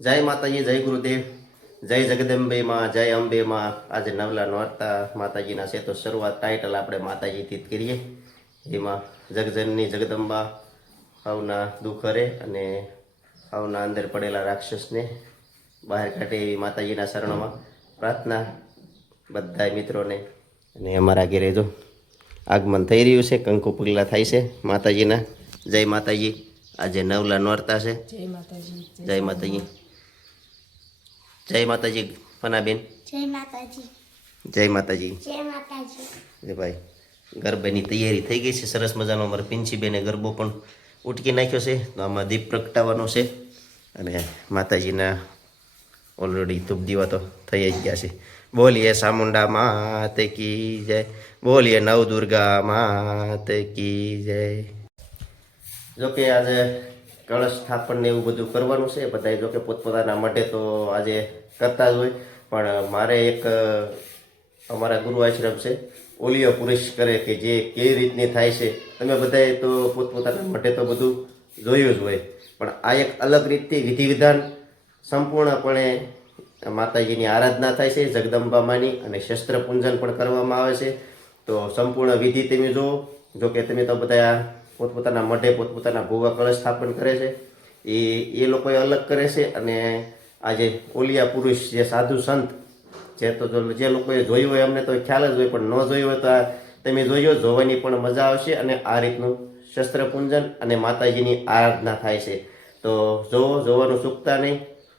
જય માતાજી જય ગુરુદેવ જય જગદંબે માં જય અંબે માં. આજે નવલા નોરતા માતાજીના છે તો શરૂઆત ટાઇટલ આપણે માતાજીથી જ કરીએ. એમાં જગજનની જગદંબા આવના દુઃખ હરે અને આવના અંદર પડેલા રાક્ષસને બહાર કાઢે એવી માતાજીના શરણોમાં. પ્રાર્થના બધા મિત્રોને. અને અમારા ઘેરે જો આગમન થઈ રહ્યું છે કંકુ પગલા થાય છે માતાજીના. જય માતાજી. આજે નવલા નોરતા છે. જય માતાજી જય માતાજી. જય માતાજી ફનાબેન. જય માતાજી. જય માતાજી. જય માતાજી. જય ભાઈ ગરબાની તૈયારી થઈ ગઈ છે સરસ મજાનો અમારા પિંચીબેને ગરબો પણ ઉટકી નાખ્યો છે તો આમાં દીપ પ્રગટાવવાનો છે અને માતાજીના ઓલરેડી ધૂપ દીવા તો થઈ જ ગયા છે. બોલીએ ચામુંડા માત કી જય બોલીએ નવ દુર્ગા માત કી જય. જોકે આજે કળશ સ્થાપન ને એવું બધું કરવાનું છે બધા જોકે પોતપોતાના માટે તો આજે કરતા જ હોય. પણ મારે એક અમારા ગુરુ આશ્રમ છે ઓલિયો પુરુષ કરે કે જે કેવી રીતની થાય છે. તમે બધાએ તો પોતપોતાના માટે તો બધું જોયું જ હોય. પણ આ એક અલગ રીતથી વિધિ વિધાન સંપૂર્ણપણે માતાજીની આરાધના થાય છે, જગદંબામાની અને શસ્ત્ર પૂંજન પણ કરવામાં આવે છે. તો સંપૂર્ણ વિધિ તમે જુઓ જો કે તમે તો બધા પોતપોતાના મઢે પોતપોતાના ભોગા કળશ સ્થાપન કરે છે. એ એ લોકોએ અલગ કરે છે અને આજે ઓલિયા પુરુષ જે સાધુ સંત જે તો જે લોકોએ જોયું હોય, અમને તો ખ્યાલ જ હોય, પણ ન જોયું હોય તો આ તમે જોયો, જોવાની પણ મજા આવશે અને આ રીતનું શસ્ત્ર પૂંજન અને માતાજીની આરાધના થાય છે. તો જોવો જોવાનું ચૂકતા નહીં.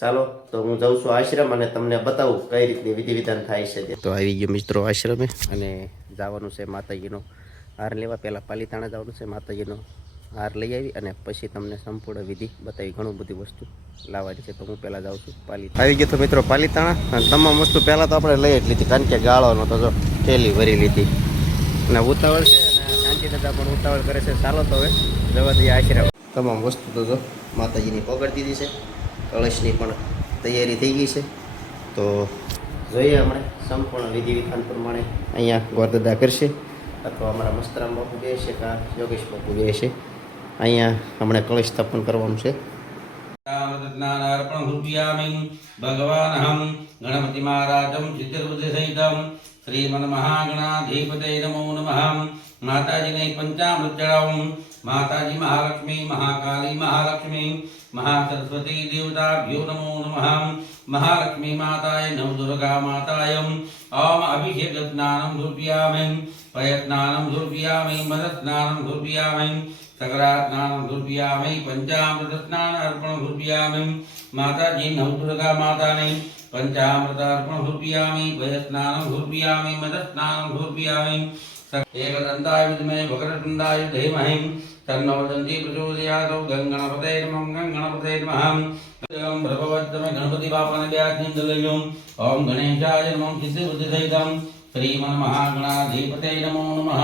ચાલો, તો હું જાઉં છું આશ્રમ અને તમને બતાવું કઈ રીતની વિધિ વિધાન થાય છે તો આવી ગયો મિત્રો આશ્રમે અને જવાનું છે માતાજીનો હાર લેવા. પહેલાં પાલીતાણા જવાનું છે માતાજીનો. હાર લઈ આવી અને પછી તમને સંપૂર્ણ વિધિ બતાવી ઘણું બધી વસ્તુ લાવવાની છે. તો હું પહેલાં જાઉં છું પાલી આવી ગયો તો મિત્રો પાલીતાણા. અને તમામ વસ્તુ પહેલાં તો આપણે લઈ જ લીધી. કારણ કે ગાળોનો તો જો થેલી ભરી લીધી. અને ઉતાવળ છે અને શાંતિ દાદા પણ ઉતાવળ કરે છે. ચાલો તો હવે જવા દઈએ આશીર્વાદ. તમામ વસ્તુ તો જો માતાજીની પગડ દીધી છે. કળશની પણ તૈયારી થઈ ગઈ છે. તો જોઈએ આપણે સંપૂર્ણ વિધિ વિધાન પ્રમાણે અહીંયા ગોરદદા કરશે. અથવા અમારા મસ્તરામ બાપુ જે છે કે યોગેશ બાપુ જે છે. અહીંયા હમણાં કળશ સ્થાપન કરવાનું છે જ્ઞાનાર્પણ રૂપિયામિ ભગવાનહમ ગણપતિ મહારાજમ ચિત્રબુદ્ધિ સહિતમ શ્રીમદ મહાગણાધિપતે નમો નમઃ માતાજીને પંચામૃત ચડાવું માતાજી મહાલક્ષ્મી મહાકાલી મહાલક્ષ્મી મહાસરસ્વતી દેવતાભ્યો નમો નમઃ મહાલક્ષ્મી માતાય નવદુર્ગા માતાય ઓમ અભિષેક સ્નાનમ ધૂર્પિયામિ પયસ્નાનમ ધૂર્પિયામિ મદસ્નાનમ ધૂર્પિયામિ સકરાસ્નાનમ ધૂર્પિયામિ પંચામૃત સ્નાન અર્પણ ધૂર્પિયામિ માતાજી નવદુર્ગા માતાને પંચામૃત અર્પણ ધૂર્પિયામિ ભયસ્નાનમ ધૂર્પિયામિ મદસ્નાનમ ધૂર્પિયામિ एकदन्ताय विद्महे वक्रतुण्डाय धीमहि तन्नो दन्ती प्रचोदयात् गङ्गणपते नमः गङ्गणपते नमः ॐ भगवद्गमे गणपति बापन व्याधिन्दलयं ॐ गणेशाय नमः सिद्धिबुद्धिसहितं श्रीमन्महागणाधिपते नमो नमः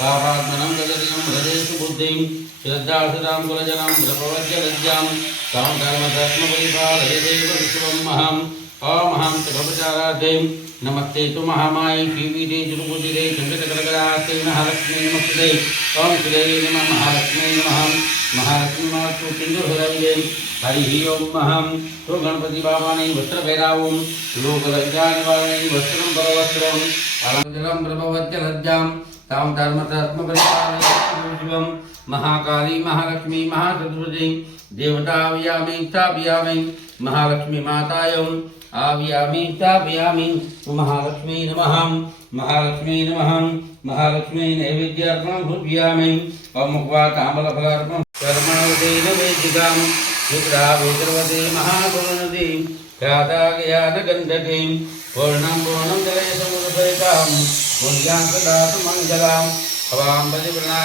साहात्मनं गजरिनं हृदयसु बुद्धिं, श्रद्धासुरां प्रपवज्यलज्जां तां धर्मधर्मपरिपालयदेव विश्वं महाम् अमहां च नमस्ते तु महामाये कीवीरे जुरुपुजिरे चन्द्रकरकरास्ते नः नमस्ते ॐ श्रीरे नमः, महालक्ष्मी नमः। महालक्ष्मी नमस्तु सिन्दुरहृदये हरिः ॐ अहं तु गणपति बाबानै वस्त्रभैरावं लोकलज्जानिवारणै वस्त्रं भववस्त्रम् अलञ्जलं प्रभवत्यलज्जाम् तां महाकाली, महालक्ष्मी महासरस्वती देवताव्यामि स्थापयामि, महालक्ष्मी मातायम् आव्यामि, स्थापयामि, महालक्ष्मी नमः महालक्ष्मी नमः, महालक्ष्मी नैवेद्यार्पणं भुज्यामि ॐ मुखवाताम्बलफलार्पणं कर्मणवते नवेदिकां ख्याता पूर्णं पूर्णं समुदसहितां पुण्यां सदातु मङ्गलां हवां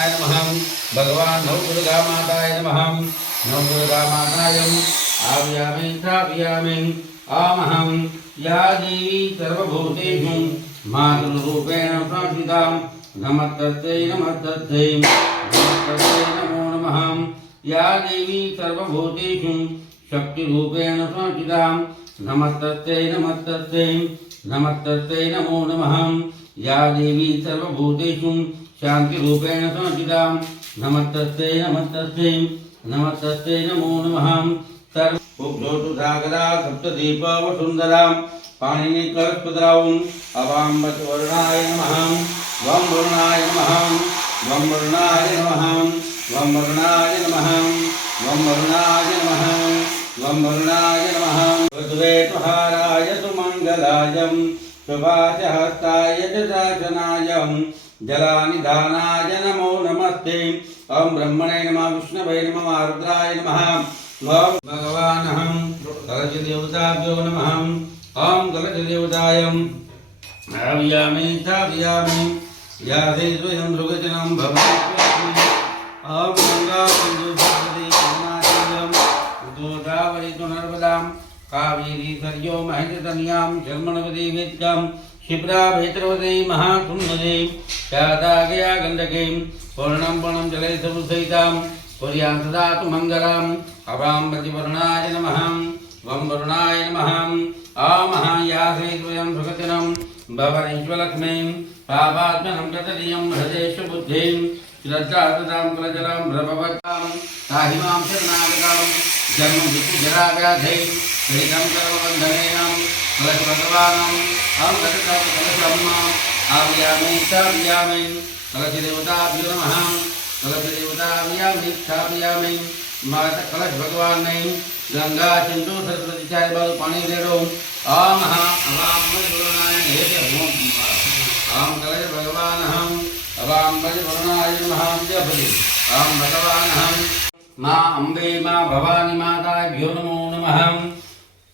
नमः। भगवान् नव दुर्गा माताय नमः। नव दुर्गा मातायम् आव्यामि स्थापयामि आमहं। या देवी सर्वभूतेषु मातृरूपेण संस्थितां नमस्तस्यै नमस्तस्यै नमस्तस्यै नमो नमः। या देवी सर्वभूतेषु शक्तिरूपेण संस्थितां नमस्तस्यै नमस्तस्यै नमस्तस्यै नमो नमः। या देवी सर्वभूतेषु शान्तिरूपेण संस्थितां नमस्तस्यै नमस्तस्यै नमस्तस्यै नमो नमः। सर्व उग्धोतु सागरा सप्तदीप वसुन्धरां पाणिनि कलस्पद्रावम् अवाम्बत वर्णाय नमः। वं वर्णाय नमः। वं वर्णाय नमः। वं वर्णाय नमः। वं वर्णाय नमः। वं वर्णाय नमः। ऋग्वेतुहाराय सुमङ्गलायं। सुभाषहस्ताय च शासनायं नमो नमस्ते। ॐ ब्रह्मणे नमः, विष्णवे नमः, रुद्राय नमः। ॐ नमः। ॐ कलशदेवतायम् आव्यामि स्थापयामि या ते स्वयं भवति। नर्मदां कावेरी सरयो महेन्द्रतनयां शर्मणवती वेद्यां क्षिप्रा भैत्रवती महाकुण्डली शादागया गण्डकीं पूर्णं पूर्णं जले समुसहितां पुर्यां सदा तु मङ्गलम्। अवां प्रतिवर्णाय नमः। वं वरुणाय नमः। आमः यासे स्वयं भवनीश्वलक्ष्मीं पापात्मनं गतनीयं हृदेश बुद्धिं श्रद्धा तदां कुलजलं भ्रमवतां साहिमां शरणागतां। जन्म मृत्युजराव्याधै पीडितं सर्वबन्धनेन कलशभगवानम् अहं आव्यामि स्थापयामि कलशदेवताभ्यो नमः। कलशदेवताभ्यामि स्थापयामि। माता कलश भगवान ने गंगा सिंधु सरस्वती चाय बाल पानी दे दो। ओम हाँ अवाम बलिवरणाय हे ओम कलश भगवान हम अवाम बलिवरणाय नमः जपति ओम भगवान हम। माँ अम्बे माँ भवानी माताभ्यो नमो नमः।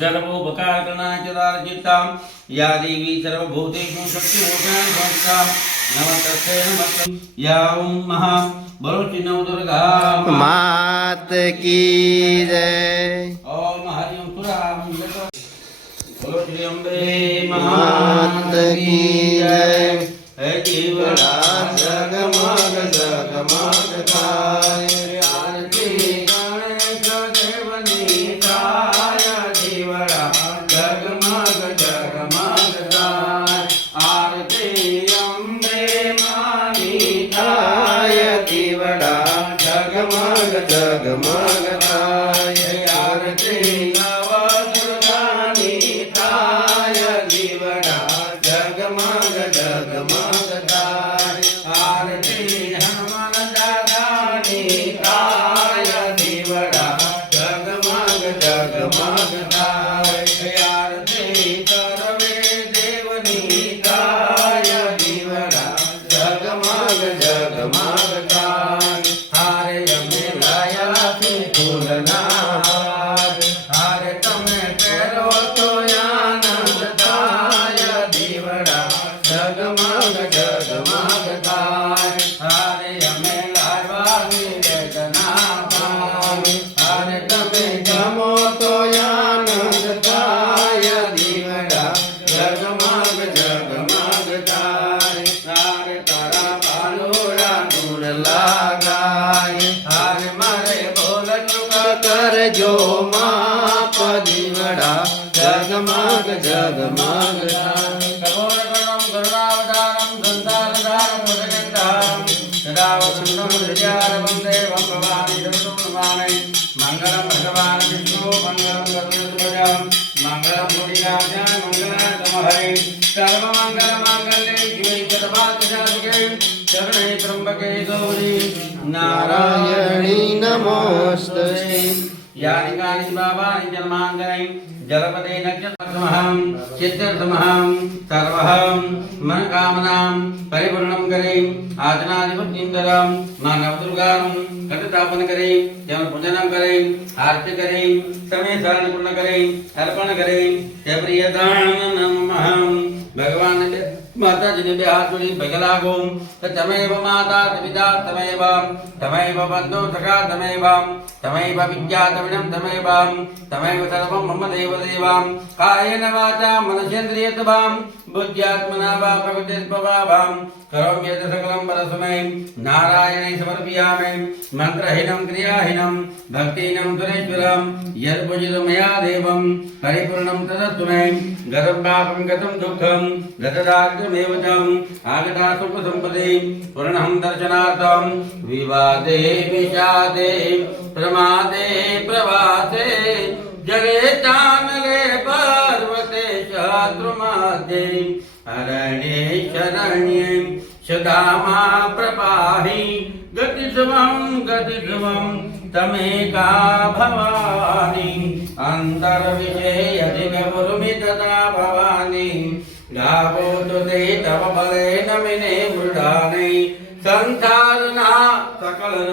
सर्वोपकारकणाचदार्जितां या देवी सर्वभूतेषु शक्तिभूषणं संस्था नमस्तस्यै नमस्तम् या ॐ महा बलोचि नौ दुर्गा मात की जय। ॐ हरिं सुरां बलोचि अम्बे मात की जय। जीवरा जगमग जगमग કરજો માપ દીવડા જગમગ જગમગ મંગલમ ભગવાન વિષ્ણુ મંગલમ ગરુડધ્વજમ મંગલમ મુનિરાજા મંગલાતમ હરે સર્વ મંગલ માંગલ્ય શિવે સર્વાર્થસાધકે શરણે ત્રંબકે ગૌરી નારાયણી નમોસ્તે యానికాని శివాని జన్మాంగనై జలపదే నక్షత్రమహం చిత్తమహం సర్వహం మన కామనాం పరిపూర్ణం కరే ఆచనాధిపత్యంతరం మా నవదుర్గాం కటతాపన కరే జన పూజనం కరే ఆర్తి కరే సమయ సారణ పూర్ణ కరే అర్పణ కరే జప్రియదానం భగవాన్ करे प्रियदान नमः भगवान के माता जी ने भी हाथ जोड़ी बगलागो तमेव माता पिता तमेव तमेव बन्धु सखा तमेव तमेव विद्या तमिनं तमेव तमेव सर्वं मम देव देवां कायेन वाचा मनसेन्द्रियतवां बुद्ध्यात्मना वा प्रकृतिस्वभावां करोमि यत् सकलं परस्मै। नारायणे समर्पयामि। मन्त्रहीनं क्रियाहीनं भक्तिहीनं सुरेश्वरं यद्भुजित मया देवं परिपूर्णं तदस्तु मे। गतं गतं दुःखं गतदाग्रमेव च। आगता सुखसम्पदे। पूर्णं दर्शनार्थं विवादे विषादे, प्रमादे प्रवासे। जगे चानले पर्वते शत्रुमध्ये अरण्ये शरण्ये सदामा प्रपाहि। गतिध्वं गतिध्वं तमेका भवानि। अन्तर्विषेयधिगुरुमि तदा भवानि गावो तुते तव बलेन मिने मृडानै। संसारना सकल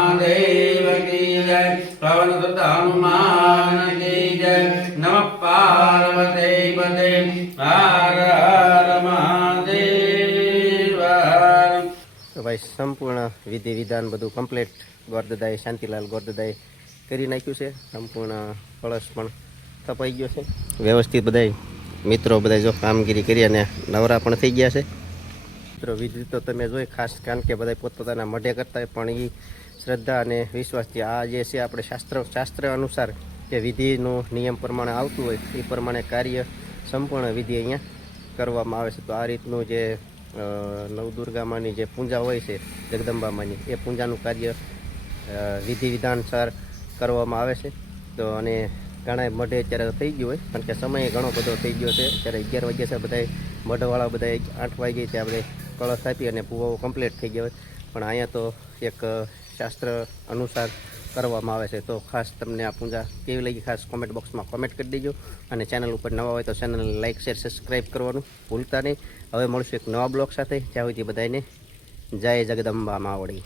હનુમાન કી જય નમ પાર્વતે પદે હર હર મહાદેવ તો ભાઈ, સંપૂર્ણ વિધિ વિધાન બધું કમ્પ્લીટ ગોરદદાએ શાંતિલાલ ગોરદદાએ કરી નાખ્યું છે. સંપૂર્ણ કળશ પણ થપાઈ ગયો છે. વ્યવસ્થિત બધાય મિત્રો બધા જો કામગીરી કરી અને નવરા પણ થઈ ગયા છે. મિત્રો વીજળી તો તમે જોઈ, ખાસ કારણ કે બધા પોતપોતાના મઢે કરતા પણ એ શ્રદ્ધા અને વિશ્વાસથી આ જે છે આપણે શાસ્ત્ર શાસ્ત્ર અનુસાર જે વિધિનો નિયમ પ્રમાણે આવતું હોય, એ પ્રમાણે કાર્ય સંપૂર્ણ વિધિ અહીંયા કરવામાં આવે છે. તો આ રીતનું જે નવદુર્ગામાંની જે પૂજા હોય છે, જગદંબામાંની, એ પૂજાનું કાર્ય વિધિ વિધાનસર કરવામાં આવે છે. તો અને ઘણા મઢે અત્યારે થઈ ગયું હોય, કારણ કે સમય ઘણો બધો થઈ ગયો છે. અત્યારે અગિયાર વાગ્યા છે બધા મઢવાળા બધા આઠ વાગે ત્યાં આપણે કળશ આપી અને પૂવાઓ કમ્પ્લીટ થઈ ગયા હોય. પણ અહીંયા તો એક શાસ્ત્ર અનુસાર કરવામાં આવે છે. તો ખાસ તમને આ પૂજા કેવી લાગી ખાસ કોમેન્ટ બોક્સમાં કોમેન્ટ કરી દેજો. અને ચેનલ ઉપર નવા હોય તો ચેનલને લાઇક શેર સબસ્ક્રાઈબ કરવાનું ભૂલતા નહીં. હવે મળશું એક નવા બ્લોગ સાથે. જ્યાં સુધી બધાને જય જગદંબા માવડી.